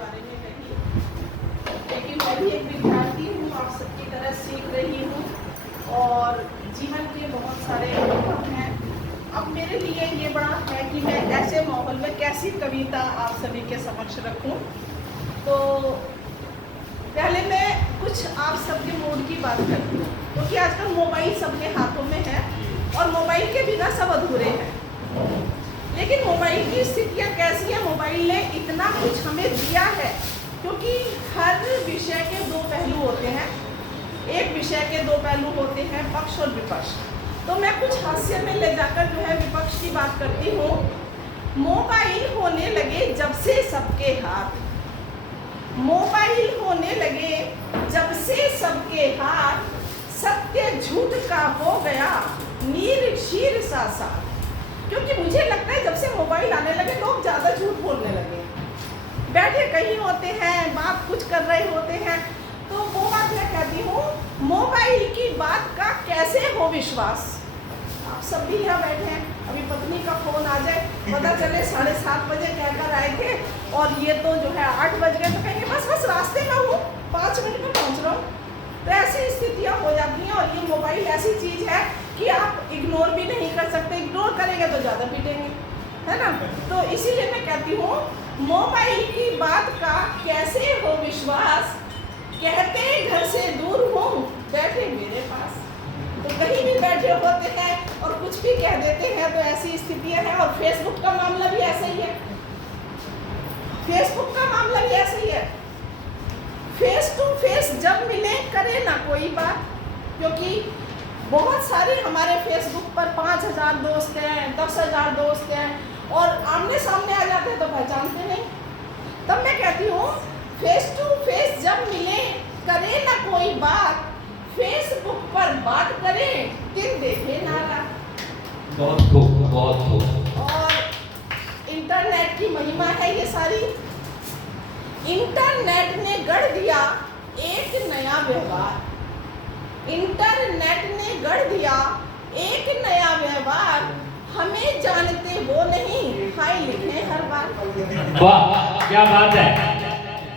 बारे में कही, लेकिन मैं भी एक विद्यार्थी हूँ, आप सबकी तरह सीख रही हूँ और जीवन के बहुत सारे अनुभव हैं। अब मेरे लिए ये बड़ा है कि मैं ऐसे माहौल में कैसी कविता आप सभी के समक्ष रखूं। तो पहले मैं कुछ आप सबके मूड की बात करती हूँ, क्योंकि आजकल मोबाइल सबके हाथों में है और मोबाइल के बिना सब अधूरे हैं। लेकिन मोबाइल की स्थितियाँ कैसी है? मोबाइल ने इतना कुछ हमें दिया है, क्योंकि हर विषय के दो पहलू होते हैं। एक विषय के दो पहलू होते हैं, पक्ष और विपक्ष। तो मैं कुछ हास्य में ले जाकर जो है विपक्ष की बात करती हूँ। मोबाइल होने लगे जब से सबके हाथ, मोबाइल होने लगे जब से सबके हाथ, सत्य झूठ का हो गया नीर शीर सा साथ। क्योंकि मुझे लगता है जब से मोबाइल आने लगे लोग ज़्यादा झूठ बोलने लगे। बैठे कहीं होते हैं, बात कुछ कर रहे होते हैं, तो वो बात मैं कहती हूँ, मोबाइल की बात का कैसे हो विश्वास। आप सब भी यहाँ बैठे हैं, अभी पत्नी का फोन आ जाए, पता चले 7:30 बजे कहकर आए थे और ये तो जो है 8 बज गए, तो कहेंगे बस बस रास्ते में हूँ, 5 मिनट में पहुँच रहा हूँ। तो ऐसी स्थितियाँ हो जाती हैं। और ये मोबाइल ऐसी चीज़ है कि आप इग्नोर भी नहीं कर सकते, इग्नोर करेंगे तो ज़्यादा पीटेंगे, है ना। तो इसीलिए मैं कहती हूँ, मोबाइल की बात का कैसे हो विश्वास, कहते घर से दूर हूँ बैठे मेरे पास। तो कहीं भी बैठे होते हैं और कुछ भी कह देते हैं, तो ऐसी स्थितियाँ हैं। और फेसबुक का मामला भी ऐसा ही है, फेसबुक का मामला भी ऐसा ही है। फेस टू फेस जब मिले करे ना कोई बात, क्योंकि बहुत सारे हमारे फेसबुक पर 5000 दोस्त हैं, 10,000 दोस्त हैं, और आमने सामने आ जाते हैं तो पहचानते नहीं। तब मैं कहती हूँ, फेस टू फेस जब मिले करे ना कोई बात, फेसबुक पर बात करें दिन देखे ना रात। बहुत खूब, बहुत खूब। और इंटरनेट की महिमा है ये सारी। इंटरनेट ने गढ़ दिया एक नया व्यवहार, इंटरनेट ने गढ़ दिया एक नया व्यवहार, हमें जानते वो नहीं हाय लिखे हर बार। वाह, क्या बात है।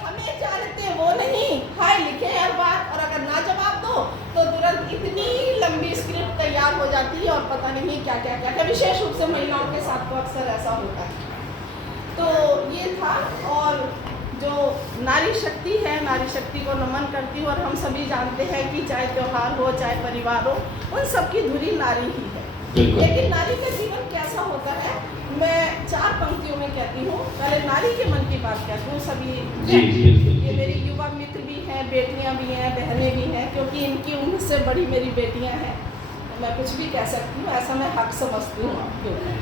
हमें जानते वो नहीं हाय लिखे हर बार, और अगर ना जवाब दो तो तुरंत इतनी लंबी स्क्रिप्ट तैयार हो जाती है और पता नहीं क्या क्या क्या क्या। विशेष रूप से महिलाओं के साथ तो अक्सर ऐसा होता है। तो ये था। और जो नारी शक्ति है, नारी शक्ति को नमन करती हूँ। और हम सभी जानते हैं कि चाहे त्योहार हो चाहे परिवार हो, उन सबकी धुरी नारी ही है। लेकिन नारी का जीवन कैसा होता है, मैं 4 पंक्तियों में कहती हूँ। पहले नारी के मन की बात कहती हूँ। सभी ये मेरी युवा मित्र भी हैं, बेटियाँ भी हैं, बहनें भी हैं, क्योंकि इनकी उम्र से बड़ी मेरी बेटियाँ हैं, तो मैं कुछ भी कह सकती हूँ, ऐसा मैं हक समझती हूँ आपके ऊपर।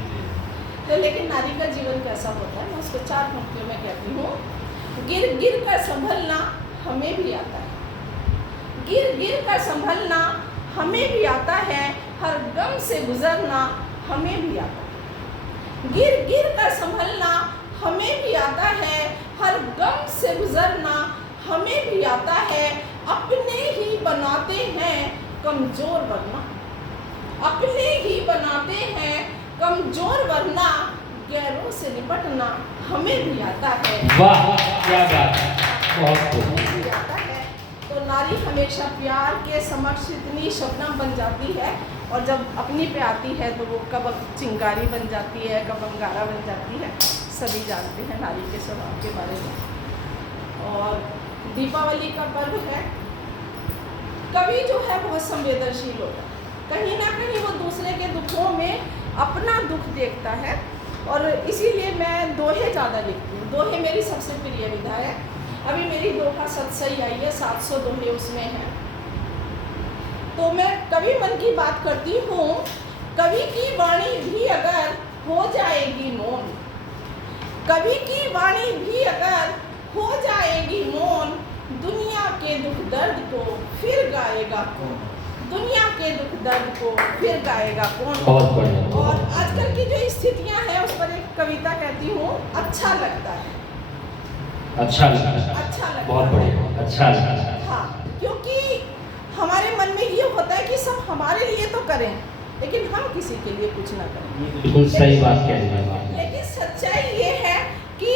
तो लेकिन नारी का जीवन कैसा होता है, मैं उसको 4 पंक्तियों में कहती हूँ। गिर गिर कर संभलना हमें भी आता है, गिर गिर कर संभलना हमें भी आता है, हर गम से गुजरना हमें भी आता है। गिर गिर कर संभलना हमें भी आता है, हर गम से गुजरना हमें भी आता है, अपने ही बनाते हैं कमजोर वरना, अपने ही बनाते हैं कमजोर वरना, गैरों से निपटना हमें भी आता है। वाह, क्या बात है, बहुत खूब। हमें भी आता है। तो नारी हमेशा प्यार के समक्ष इतनी शबनम बन जाती है, और जब अपनी पे आती है तो वो कब चिंगारी बन जाती है, कब अंगारा बन जाती है। सभी जानते हैं नारी के स्वभाव के बारे में। और दीपावली का पर्व है, कवि जो है बहुत संवेदनशील होता है, कहीं ना कहीं वो दूसरे के दुखों में अपना दुख देखता है, और इसीलिए मैं दोहे ज़्यादा लिखती हूँ। दोहे मेरी सबसे प्रिय विधा है। अभी मेरी दोहा सतसई आई है, 700 दोहे उसमें हैं। तो मैं कवि मन की बात करती हूँ। कवि की वाणी भी अगर हो जाएगी मौन, कवि की वाणी भी अगर हो जाएगी मौन, दुनिया के दुख दर्द को फिर गाएगा कौन, दुनिया के दुख दर्द को फिर गाएगा कौन। बहुत बढ़िया। और आजकल की जो स्थितियां हैं उस पर एक कविता कहती हूँ, अच्छा लगता है, अच्छा लगा, अच्छा लगता बहुत बढ़िया, अच्छा लगा। हाँ, क्योंकि हमारे मन में ये होता है कि सब हमारे लिए तो करें, लेकिन हम किसी के लिए कुछ ना करें। बिल्कुल सही बात कह रही हैं। लेकिन सच्चाई ये है कि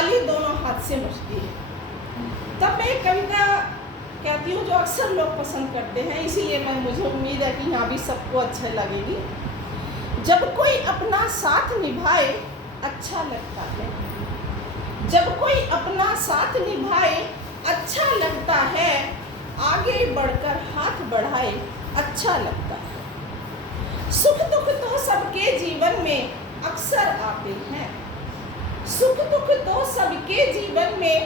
ताली दोनों हाथ से बजती है। तब मैं एक कविता कहती हूँ जो अक्सर लोग पसंद करते हैं, इसीलिए मुझे उम्मीद है कि यहाँ भी सबको अच्छा लगेगी। जब कोई अपना साथ निभाए अच्छा लगता है, जब कोई अपना साथ निभाए अच्छा लगता है, आगे बढ़कर हाथ बढ़ाए अच्छा लगता है। सुख दुख तो सबके जीवन में अक्सर आते हैं, सुख दुख तो सबके जीवन में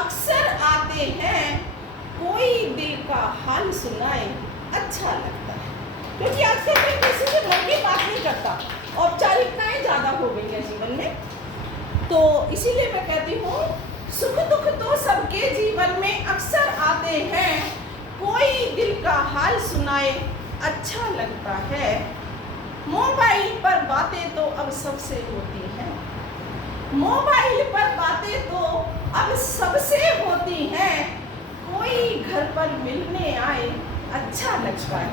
अक्सर आते हैं, कोई दिल का हाल सुनाए अच्छा लगता है। क्योंकि आजकल कोई किसी से मन की बात नहीं करता, औपचारिकताएं ज़्यादा हो गई है जीवन में, तो इसीलिए मैं कहती हूँ सुख दुख तो सबके जीवन में अक्सर आते हैं, कोई दिल का हाल सुनाए अच्छा लगता है। मोबाइल पर बातें तो अब सबसे होती हैं, मोबाइल पर बातें तो अब सबसे होती हैं, कोई घर पर मिलने आए अच्छा लगता है।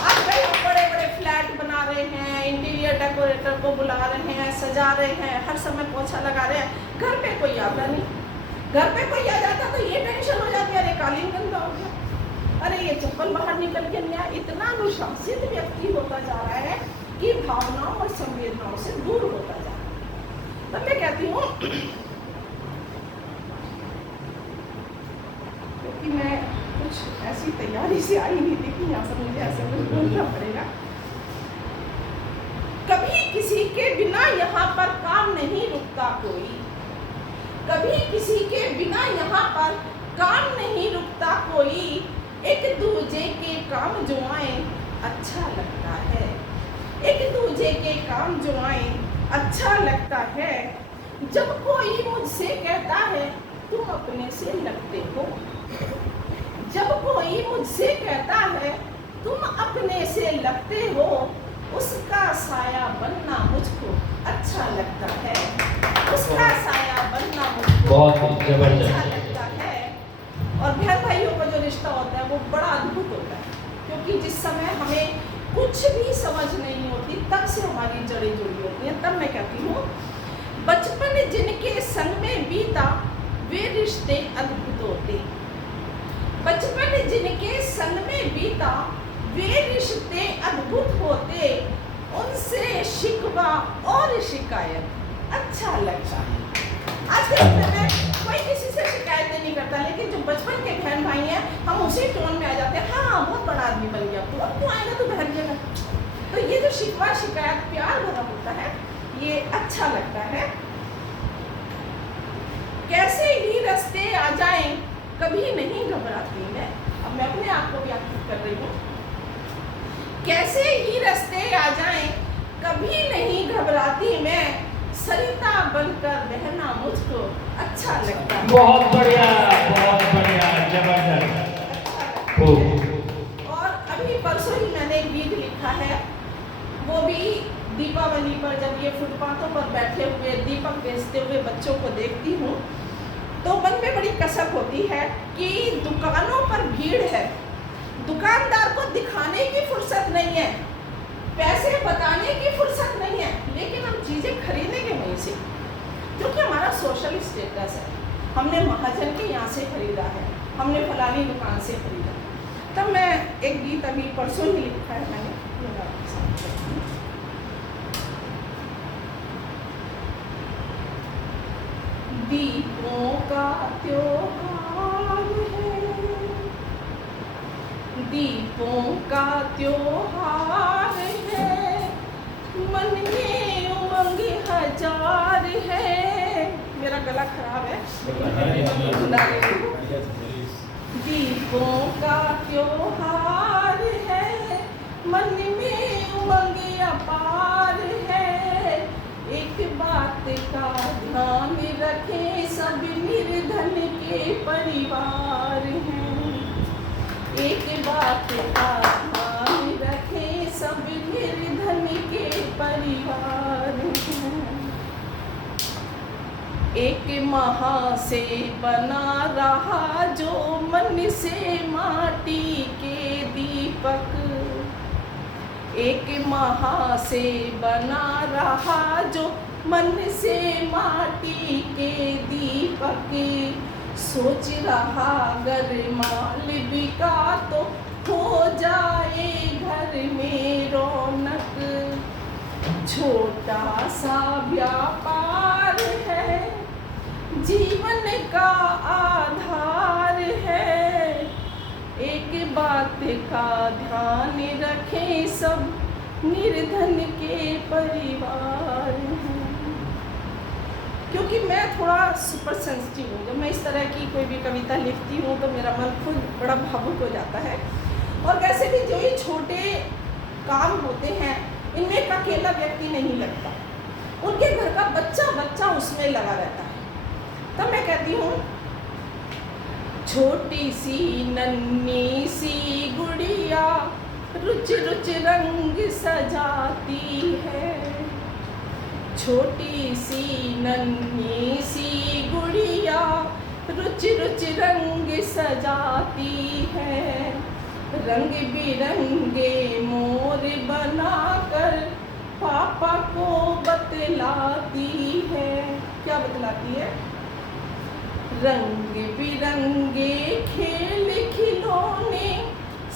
आजकल हम बड़े बड़े फ्लैट बना रहे हैं, इंटीरियर डेकोरेटर को बुला रहे हैं, सजा रहे हैं, हर समय पोछा लगा रहे हैं, घर पे कोई आता नहीं। घर पे कोई आ जाता तो ये टेंशन हो जाती है, अरे कालीन गंदा हो गया, अरे ये चप्पल बाहर निकल के नहीं आया। इतना अनुशासित व्यक्ति होता जा रहा है कि भावनाओं और संवेदनाओं से दूर होता जा रहा है। तब मैं कहती हूँ, क्योंकि मैं कुछ ऐसी तैयारी से आई नहीं थी कि यहाँ पर मुझे ऐसे कुछ बोलना पड़ेगा। कभी किसी के बिना यहाँ पर काम नहीं रुकता कोई, कभी किसी के बिना यहाँ पर काम नहीं रुकता कोई, एक दूजे के काम जो आए अच्छा लगता है, एक दूजे के काम जो आए अच्छा लगता है। जब कोई मुझसे कहता है तुम अपने से लगते हो, जब कोई मुझसे कहता है तुम अपने से लगते हो, उसका साया बनना मुझको अच्छा लगता है, उसका साया बनना मुझको बहुत जबरदस्त अच्छा लगता है। और बहन भाइयों का जो रिश्ता होता है वो बड़ा अद्भुत होता है, क्योंकि जिस समय हमें कुछ भी समझ नहीं होती तब से हमारी जड़ें जुड़ी होती हैं। तब मैं कहती हूँ बचपन जिनके संग में बीता वे रिश्ते अद्भुत होते, बचपन जिनके संग में बीता वे रिश्ते अद्भुत होते, उनसे शिकवा और शिकायत अच्छा लगता है। आज के समय में कोई किसी से शिकायतें नहीं करता, लेकिन जो बचपन के बहन भाई हैं हम उसी टोन में आ जाते हैं, हाँ बहुत बड़ा आदमी बन गया तू, अब तू आएगा तो बहन के घर। तो ये जो शिकवा शिकायत प्यार भरा होता है ये अच्छा लगता है। कैसे ही रास्ते आ जाएं कभी नहीं घबराती मैं, अब मैं अपने आप को व्याख्या कर रही हूँ। कैसे ही रास्ते आ जाएं कभी नहीं घबराती मैं, सरिता बनकर बहना मुझको अच्छा लगता है। बहुत बढ़िया, जबरदस्त। और अभी परसों ही मैंने एक गीत लिखा है, वो भी दीपावली पर जब ये फुटपाथों पर बैठे हुए दीपक बेचते हुए बच्चों को देखती हूँ तो मन में बड़ी कसक होती है कि दुकानों पर भीड़ है, दुकानदार को दिखाने की फुर्सत नहीं है, पैसे बताने की फुर्सत नहीं है, लेकिन हम चीज़ें खरीदेंगे वहीं से, क्योंकि हमारा सोशल स्टेटस है। हमने महाजन के यहाँ से खरीदा है, हमने फलानी दुकान से खरीदा। तब मैं एक गीत अभी परसों ही लिखा है मैंने, दीपों का त्योहार है, दीपों का त्योहार है, मन में उमंग हजार है। मेरा गला खराब है, दीपों का त्योहार है, मन में उमंग अपार है, एक बात का ध्यान रखें सब निर्धन के परिवार हैं, एक बात का ध्यान रखें सब निर्धन के परिवार हैं। एक महा से बना रहा जो मन से माटी के दीपक, एक महा से बना रहा जो मन से माटी के दीपक, सोच रहा अगर माल बिका तो हो जाए घर में रौनक। छोटा सा व्यापार है, जीवन का आधार है। एक बात का ध्यान रखें सब, निर्धन के परिवार हैं। क्योंकि मैं थोड़ा सुपर सेंसिटिव हूँ, जब मैं इस तरह की कोई भी कविता लिखती हूँ तो मेरा मन खुद बड़ा भावुक हो जाता है। और वैसे भी जो ये छोटे काम होते हैं इनमें एक अकेला व्यक्ति नहीं लगता, उनके घर का बच्चा बच्चा उसमें लगा रहता है। तब मैं कहती हूँ, छोटी सी नन्ही सी गुड़िया रुच रुच रंग सजाती है। छोटी सी नन्ही सी गुड़िया रुच रुच रंग सजाती है। रंग बिरंगे मोर बनाकर पापा को बतलाती है। क्या बतलाती है? रंग बिरंगे खेल खिलौने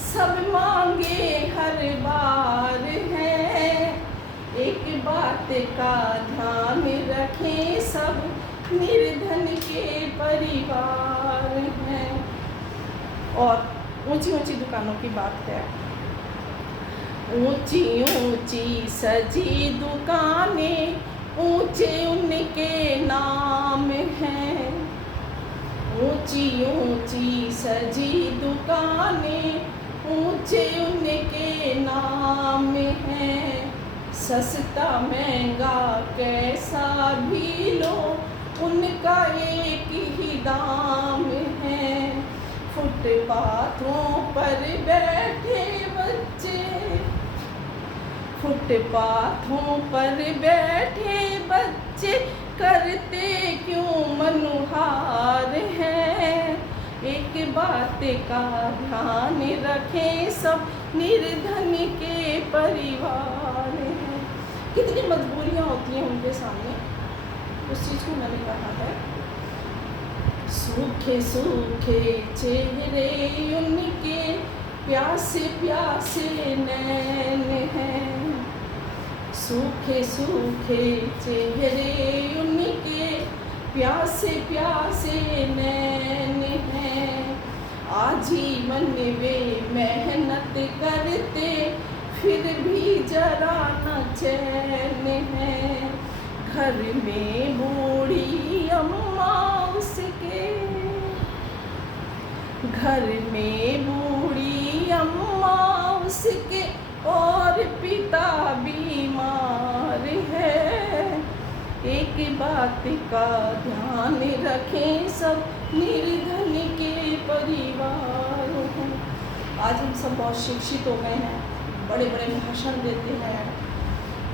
सब मांगे हर बार है। एक बात का ध्यान रखें सब, निर्धन के परिवार हैं। और ऊंची ऊंची दुकानों की बात है। ऊंची ऊंची सजी दुकानें, ऊंचे उनके नाम हैं। ऊंची ऊंची सजी दुकानें, ऊंचे उनके नाम हैं। सस्ता महंगा कैसा भी लो, उनका एक ही दाम है। फुटपाथों पर बैठे बच्चे, फुटपाथों पर बैठे बच्चे करते क्यों मनुहार हैं। एक बात का ध्यान रखें सब, निर्धन के परिवार हैं। कितनी मजबूरियाँ होती हैं उनके सामने, उस चीज़ को मैंने कहा है। सूखे सूखे चेहरे उनके, प्यासे प्यासे नैन हैं। सूखे सूखे चेहरे उनके, प्यासे प्यासे नैन हैं। आजीवन वे मेहनत करते, फिर भी जरा न चैन है। घर में बूढ़ी अम्मा उसके, घर में बूढ़ी अम्मा उसके, और पिता बीमार है। एक बात का ध्यान रखें सब, निर्धन के परिवार हैं। आज हम सब बहुत शिक्षित हो गए हैं, बड़े बड़े भाषण देते हैं,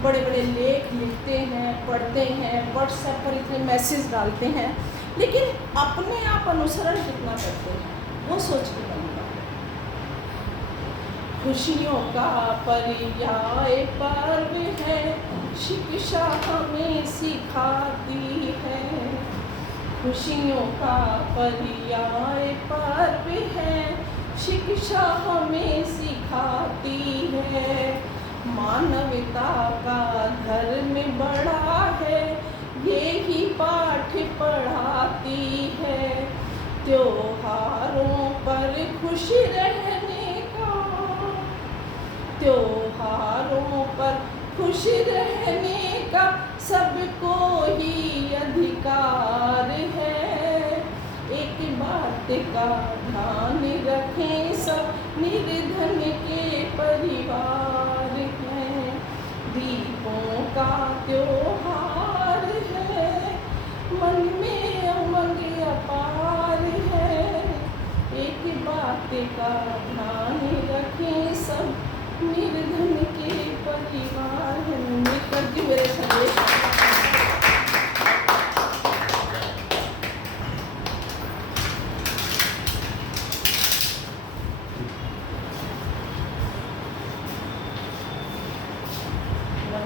बड़े बड़े लेख लिखते हैं, पढ़ते हैं, व्हाट्सएप पर इतने मैसेज डालते हैं, लेकिन अपने आप अनुसरण कितना करते हैं वो सोच के बनता है। खुशियों का पर्याय पर्व है, शिक्षा हमें सिखाती है। खुशियों का पर्याय पर्व है, शिक्षा हमें सिखाती है। मानवता का धर्म बड़ा है, ये ही पाठ पढ़ाती है। त्योहारों पर खुश रहने का, त्योहारों पर खुश रहने का सबको ही अधिकार है। एक बात का ध्यान रखें सब, निर्धन के परिवार हैं। दीपों का त्योहार